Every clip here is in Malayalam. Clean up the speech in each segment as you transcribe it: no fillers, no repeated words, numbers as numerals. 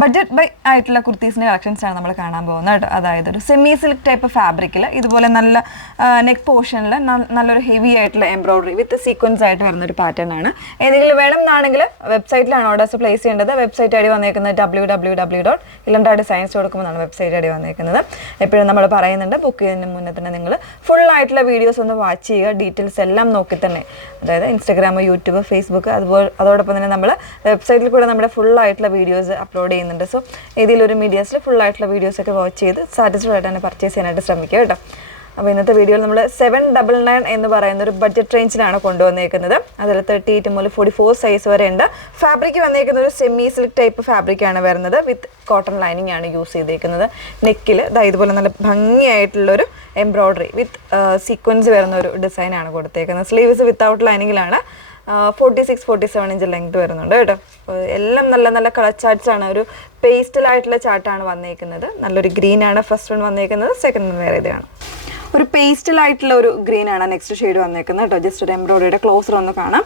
ബഡ്ജറ്റ് ബൈ ആയിട്ടുള്ള കുർത്തീസിൻ്റെ കളക്ഷൻസാണ് നമ്മൾ കാണാൻ പോകുന്നത് കേട്ടോ. അതായത് ഒരു സെമി സിൽക്ക് ടൈപ്പ് ഫാബ്രിക്കിൽ ഇതുപോലെ നല്ല നെക്ക് പോർഷനിൽ നല്ലൊരു ഹെവി ആയിട്ടുള്ള എംബ്രോയിഡറി വിത്ത് സീക്വൻസ് ആയിട്ട് വരുന്നൊരു പാറ്റേൺ ആണ്. ഏതെങ്കിലും വേണം എന്നാണെങ്കിൽ വെബ്സൈറ്റിലാണ് ഓർഡേഴ്സ് പ്ലേസ് ചെയ്യേണ്ടത്. വെബ്സൈറ്റ് ഐ ഡി വന്നേക്കുന്നത് www.ilandadesigns.com എന്നാണ് വെബ്സൈറ്റ് ഐ ഡി വന്നേക്കുന്നത്. എപ്പോഴും നമ്മൾ പറയുന്നുണ്ട് ബുക്ക് ചെയ്യുന്നതിന് മുന്നേ തന്നെ നിങ്ങൾ ഫുൾ ആയിട്ടുള്ള വീഡിയോസ് ഒന്ന് വാച്ച് ചെയ്യുക. ഡീറ്റെയിൽസ് എല്ലാം നോക്കി തന്നെ, അതായത് ഇൻസ്റ്റാഗ്രാം, യൂട്യൂബ്, ഫേസ്ബുക്ക്, അതോടൊപ്പം തന്നെ നമ്മൾ വെബ്സൈറ്റിൽ കൂടെ നമ്മുടെ ഫുൾ ആയിട്ടുള്ള വീഡിയോസ് അപ്ലോഡ് ചെയ്യുന്നുണ്ട്. സോ ഏതെങ്കിലും ഒരു മീഡിയാസിൽ ഫുൾ ആയിട്ടുള്ള വീഡിയോസൊക്കെ വാച്ച് ചെയ്ത് സാറ്റിസ്ഫൈഡ് ആയിട്ട് തന്നെ പർച്ചേസ് ചെയ്യാനായിട്ട് ശ്രമിക്കുക കേട്ടോ. അപ്പോൾ ഇന്നത്തെ വീഡിയോയിൽ നമ്മൾ 799 എന്ന് പറയുന്ന ഒരു ബഡ്ജറ്റ് റേഞ്ചിലാണ് കൊണ്ടുവന്നേക്കുന്നത്. അതിൽ 38 മുതൽ 44 സൈസ് വരെ ഉണ്ട്. ഫാബ്രിക് വന്നേക്കുന്ന ഒരു സെമി സിൽക്ക് ടൈപ്പ് ഫാബ്രിക്കാണ് വരുന്നത്. വിത്ത് കോട്ടൺ ലൈനിങ് ആണ് യൂസ് ചെയ്തേക്കുന്നത്. നെക്കിൽ ഇതുപോലെ നല്ല ഭംഗിയായിട്ടുള്ളൊരു എംബ്രോയിഡറി വിത്ത് സീക്വൻസ് വരുന്ന ഒരു ഡിസൈനാണ് കൊടുത്തേക്കുന്നത്. സ്ലീവ്സ് വിത്തൗട്ട് ലൈനിങ്ങിലാണ്. 46-47 ഇഞ്ച് ലെങ്ത് വരുന്നുണ്ട് കേട്ടോ. എല്ലാം നല്ല നല്ല കളർ ചാർട്ട്സ് ആണ്. ഒരു പേസ്റ്റലായിട്ടുള്ള ചാർട്ടാണ് വന്നേക്കുന്നത്. നല്ലൊരു ഗ്രീൻ ആണ് ഫസ്റ്റ് വൺ വന്നേക്കുന്നത്. സെക്കൻഡ് വൺ വേറെ ഇതാണ്, ഒരു പേസ്റ്റലായിട്ടുള്ള ഒരു ഗ്രീൻ ആണ് നെക്സ്റ്റ് ഷെയ്ഡ് വന്നേക്കുന്നത് കേട്ടോ. ജസ്റ്റ് ഒരു എംബ്രോയിഡറിയുടെ ക്ലോസർ ഒന്ന് കാണാം.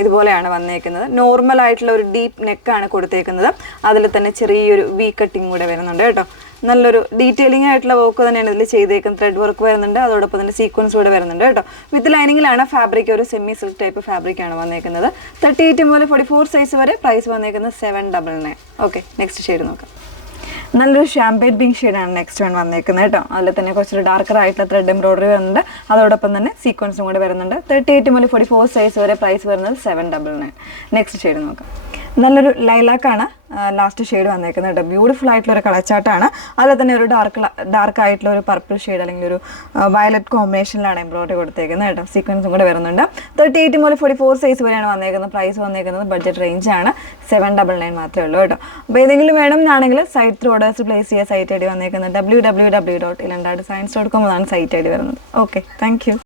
ഇതുപോലെയാണ് വന്നേക്കുന്നത്. നോർമൽ ആയിട്ടുള്ള ഒരു ഡീപ്പ് നെക്കാണ് കൊടുത്തേക്കുന്നത്. അതിൽ തന്നെ ചെറിയൊരു വി കട്ടിങ് കൂടെ വരുന്നുണ്ട് കേട്ടോ. നല്ലൊരു ഡീറ്റെയിലിംഗ് ആയിട്ടുള്ള വർക്ക് തന്നെയാണ് ഇതിൽ ചെയ്തേക്കുന്നത്. ത്രെഡ് വർക്ക് വരുന്നുണ്ട്, അതോടൊപ്പം തന്നെ സീക്വൻസ് കൂടെ വരുന്നുണ്ട് കേട്ടോ. വിത്ത് ലൈനിങ്ങിലാണ് ഫാബ്രിക്. ഒരു സെമി സിൽക്ക് ടൈപ്പ് ഫാബ്രിക്കാണ് വന്നേക്കുന്നത്. 38 മുതൽ 44 സൈസ് വരെ. പ്രൈസ് വന്നേക്കുന്നത് 799. ഓക്കെ, നെക്സ്റ്റ് ഷെയ്ഡ് നോക്കാം. നല്ലൊരു ഷാമ്പെയിൻ പിങ്ക് ഷെയ്ഡാണ് നെക്സ്റ്റ് വൺ വന്നേക്കുന്നത് കേട്ടോ. അതിൽ തന്നെ കുറച്ചൊരു ഡാർക്കർ ആയിട്ടുള്ള ത്രെഡ് എംബ്രോയിഡറി വരുന്നുണ്ട്, അതോടൊപ്പം തന്നെ സീക്വൻസും കൂടെ വരുന്നുണ്ട്. 38 മുതൽ 44 സൈസ് വരെ. പ്രൈസ് വരുന്നത് 799. നെക്സ്റ്റ് ഷെയ്ഡ് നോക്കാം. നല്ലൊരു ലൈലാക്കാണ് ലാസ്റ്റ് ഷെയ്ഡ് വന്നേക്കുന്നത് കേട്ടോ. ബ്യൂട്ടിഫുൾ ആയിട്ടുള്ള ഒരു കളർ ചാർട്ടാണ്. അതിൽ തന്നെ ഒരു ഡാർക്ക് ആയിട്ടുള്ള ഒരു പർപ്പിൾ ഷെയ്ഡ് അല്ലെങ്കിൽ ഒരു വയലറ്റ് കോമ്പിനേഷനിലാണ് എംബ്രോയിഡറി കൊടുത്തേക്കുന്നത് കേട്ടോ. സീക്വൻസും കൂടെ വരുന്നുണ്ട്. 38 മുതൽ 44 സൈസ് വരെയാണ് വന്നേക്കുന്നത്. പ്രൈസ് വന്നേക്കുന്നത് ബഡ്ജറ്റ് റേഞ്ചാണ്. 799 മാത്രമേ ഉള്ളൂ കേട്ടോ. അപ്പോൾ ഏതെങ്കിലും വേണം എന്നാണെങ്കിൽ സൈറ്റ് ഓർഡേഴ്സ് പ്ലേസ് ചെയ്യുക. സൈറ്റ് ഐ ഡി വന്നേക്കുന്നത് www.ilandadesigns.com എന്നാണ് സൈറ്റ് ഐ ഡി വരുന്നത്. Okay, thank you.